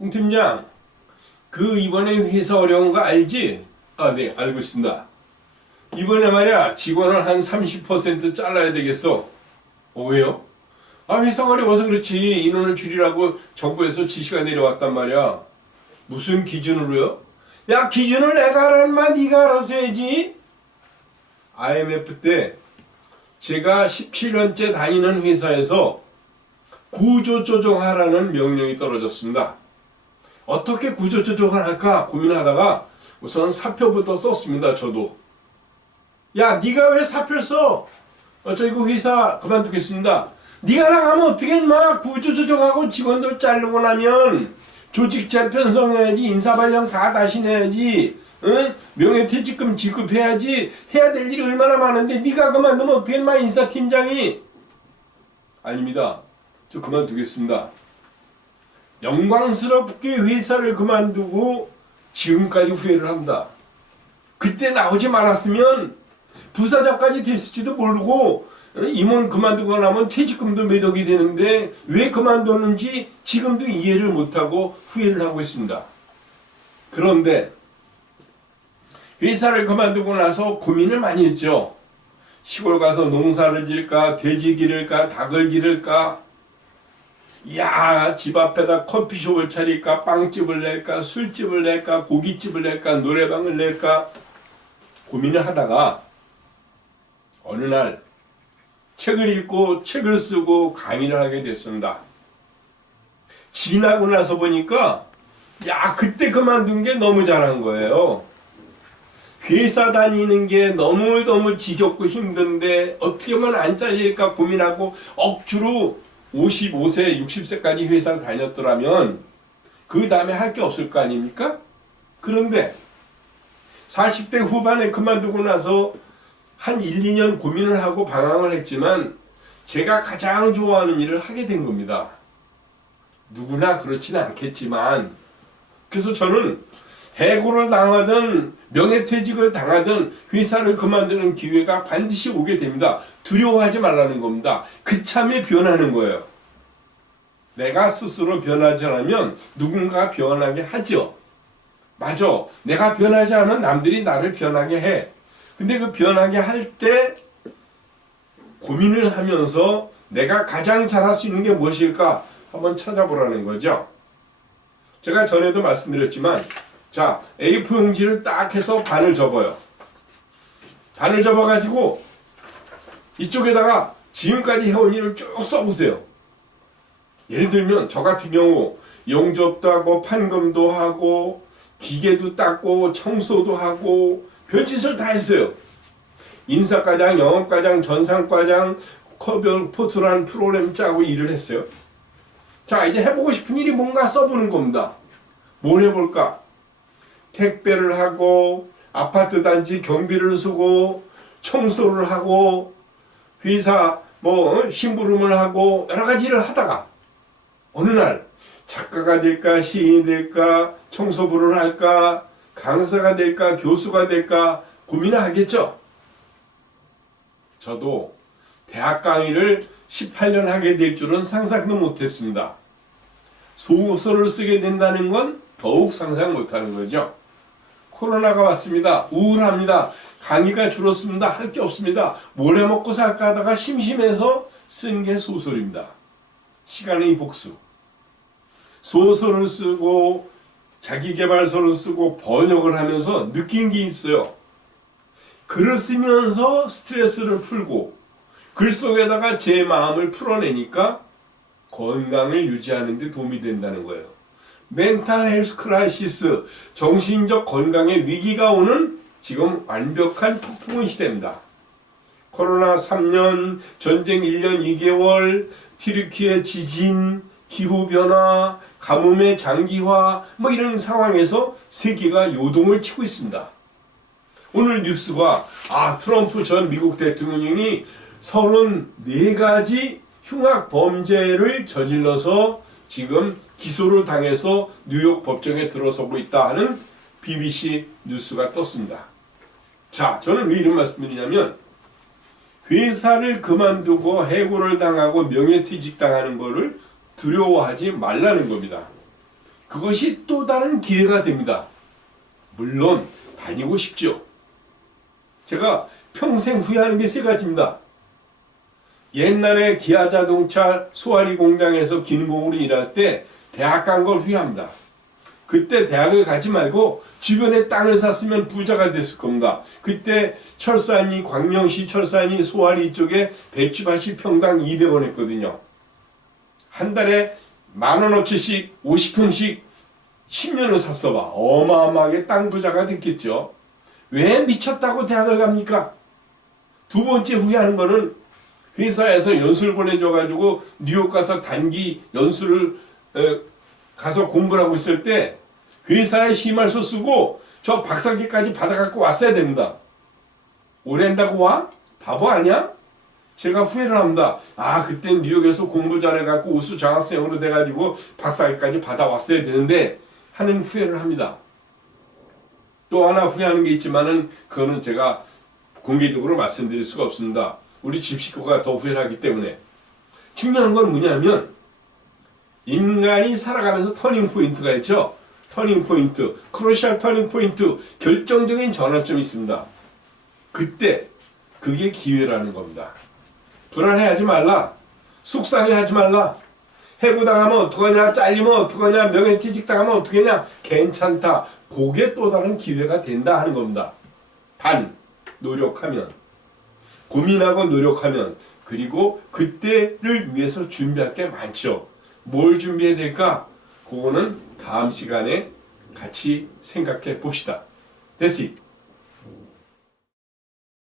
홍 팀장, 이번에 회사 어려운 거 알지? 네, 알고 있습니다. 이번에 말이야, 직원을 한 30% 잘라야 되겠어. 왜요? 회사가 어려워서 그렇지. 인원을 줄이라고 정부에서 지시가 내려왔단 말이야. 무슨 기준으로요? 야, 기준을 내가 하라는 말 네가 알아서 해야지. IMF 때 제가 17년째 다니는 회사에서 구조조정하라는 명령이 떨어졌습니다. 어떻게 구조조정을 할까 고민하다가 우선 사표부터 썼습니다. 저도. 야, 네가 왜 사표를 써? 저 이거 회사 그만두겠습니다. 네가 나가면 어떻게 인마 구조조정하고 직원들 자르고 나면 조직자 편성해야지, 인사발령 다 다시 내야지, 응? 명예퇴직금 지급해야지, 해야 될 일이 얼마나 많은데 네가 그만두면 어떻게 인마 인사팀장이? 아닙니다. 저 그만두겠습니다. 영광스럽게 회사를 그만두고 지금까지 후회를 합니다. 그때 나오지 말았으면 부사장까지 됐을지도 모르고 임원 그만두고 나면 퇴직금도 매덕이 되는데 왜 그만뒀는지 지금도 이해를 못하고 후회를 하고 있습니다. 그런데 회사를 그만두고 나서 고민을 많이 했죠. 시골 가서 농사를 지을까, 돼지 기를까, 닭을 기를까, 집 앞에다 커피숍을 차릴까, 빵집을 낼까, 술집을 낼까, 고깃집을 낼까, 노래방을 낼까 고민을 하다가 어느 날 책을 읽고 책을 쓰고 강의를 하게 됐습니다. 지나고 나서 보니까 그때 그만둔 게 너무 잘한 거예요. 회사 다니는 게 너무너무 지겹고 힘든데 어떻게 하면 안 잘릴까 고민하고 억지로 55세, 60세까지 회사를 다녔더라면 그 다음에 할 게 없을 거 아닙니까? 그런데 40대 후반에 그만두고 나서 한 1, 2년 고민을 하고 방황을 했지만 제가 가장 좋아하는 일을 하게 된 겁니다. 누구나 그렇지는 않겠지만 그래서 저는 해고를 당하든 명예퇴직을 당하든 회사를 그만두는 기회가 반드시 오게 됩니다. 두려워하지 말라는 겁니다. 그참에 변하는 거예요. 내가 스스로 변하지 않으면 누군가 변하게 하죠. 맞아. 내가 변하지 않으면 남들이 나를 변하게 해. 근데 그 변하게 할 때 고민을 하면서 내가 가장 잘할 수 있는 게 무엇일까 한번 찾아보라는 거죠. 제가 전에도 말씀드렸지만 자, A4 용지를 딱 해서 반을 접어요. 반을 접어가지고 이쪽에다가 지금까지 해온 일을 쭉 써보세요. 예를 들면 저 같은 경우 용접도 하고 판금도 하고 기계도 닦고 청소도 하고 별짓을 다 했어요. 인사과장, 영업과장, 전산과장, 커별 포트라는 프로그램 짜고 일을 했어요. 자, 이제 해보고 싶은 일이 뭔가 써보는 겁니다. 뭘 해볼까? 택배를 하고 아파트 단지 경비를 쓰고 청소를 하고 회사 심부름을 하고 여러 가지 일을 하다가 어느 날 작가가 될까, 시인이 될까, 청소부를 할까, 강사가 될까, 교수가 될까 고민을 하겠죠. 저도 대학 강의를 18년 하게 될 줄은 상상도 못했습니다. 소설을 쓰게 된다는 건 더욱 상상 못하는 거죠. 코로나가 왔습니다. 우울합니다. 강의가 줄었습니다. 할 게 없습니다. 뭘 해먹고 살까 하다가 심심해서 쓴 게 소설입니다. 시간의 복수. 소설을 쓰고 자기계발서를 쓰고 번역을 하면서 느낀 게 있어요. 글을 쓰면서 스트레스를 풀고 글 속에다가 제 마음을 풀어내니까 건강을 유지하는 데 도움이 된다는 거예요. 멘탈 헬스 크라이시스, 정신적 건강의 위기가 오는 지금 완벽한 폭풍의 시대입니다. 코로나 3년, 전쟁 1년 2개월, 튀르키예 지진, 기후변화, 가뭄의 장기화 이런 상황에서 세계가 요동을 치고 있습니다. 오늘 뉴스가 트럼프 전 미국 대통령이 34가지 흉악 범죄를 저질러서 지금 기소를 당해서 뉴욕 법정에 들어서고 있다 하는 BBC 뉴스가 떴습니다. 자, 저는 왜 이런 말씀드리냐면 회사를 그만두고 해고를 당하고 명예퇴직 당하는 것을 두려워하지 말라는 겁니다. 그것이 또 다른 기회가 됩니다. 물론 다니고 싶죠. 제가 평생 후회하는 게 세 가지입니다. 옛날에 기아자동차 수아리 공장에서 기능공으로 일할 때 대학 간 걸 후회합니다. 그때 대학을 가지 말고 주변에 땅을 샀으면 부자가 됐을 겁니다. 그때 철산이 광명시 철산이 소아리 쪽에 배추밭이 평당 200원 했거든요. 한 달에 10,000원어치씩 50평씩 10년을 샀어봐. 어마어마하게 땅 부자가 됐겠죠. 왜 미쳤다고 대학을 갑니까? 두 번째 후회하는 거는 회사에서 연수를 보내줘가지고 뉴욕 가서 단기 연수를 가서 공부를 하고 있을 때 회사에 심할서 쓰고 저 박사학위까지 받아갖고 왔어야 됩니다. 오랜다고 와? 바보 아니야? 제가 후회를 합니다. 아, 그땐 뉴욕에서 공부 잘해갖고 우수 장학생으로 돼가지고 박사학위까지 받아왔어야 되는데 하는 후회를 합니다. 또 하나 후회하는 게 있지만은 그거는 제가 공개적으로 말씀드릴 수가 없습니다. 우리 집 식구가 더 후회를 하기 때문에. 중요한 건 뭐냐면 인간이 살아가면서 터닝 포인트가 있죠. 터닝 포인트, 크루셜 터닝 포인트, 결정적인 전환점이 있습니다. 그때 그게 기회라는 겁니다. 불안해하지 말라. 속상해하지 말라. 해고당하면 어떡하냐, 잘리면 어떡하냐, 명예퇴직 당하면 어떡하냐, 괜찮다. 그게 또 다른 기회가 된다 하는 겁니다. 단 노력하면, 고민하고 노력하면, 그리고 그때를 위해서 준비할 게 많죠. 뭘 준비해야 될까? 그거는 다음 시간에 같이 생각해 봅시다. 됐지?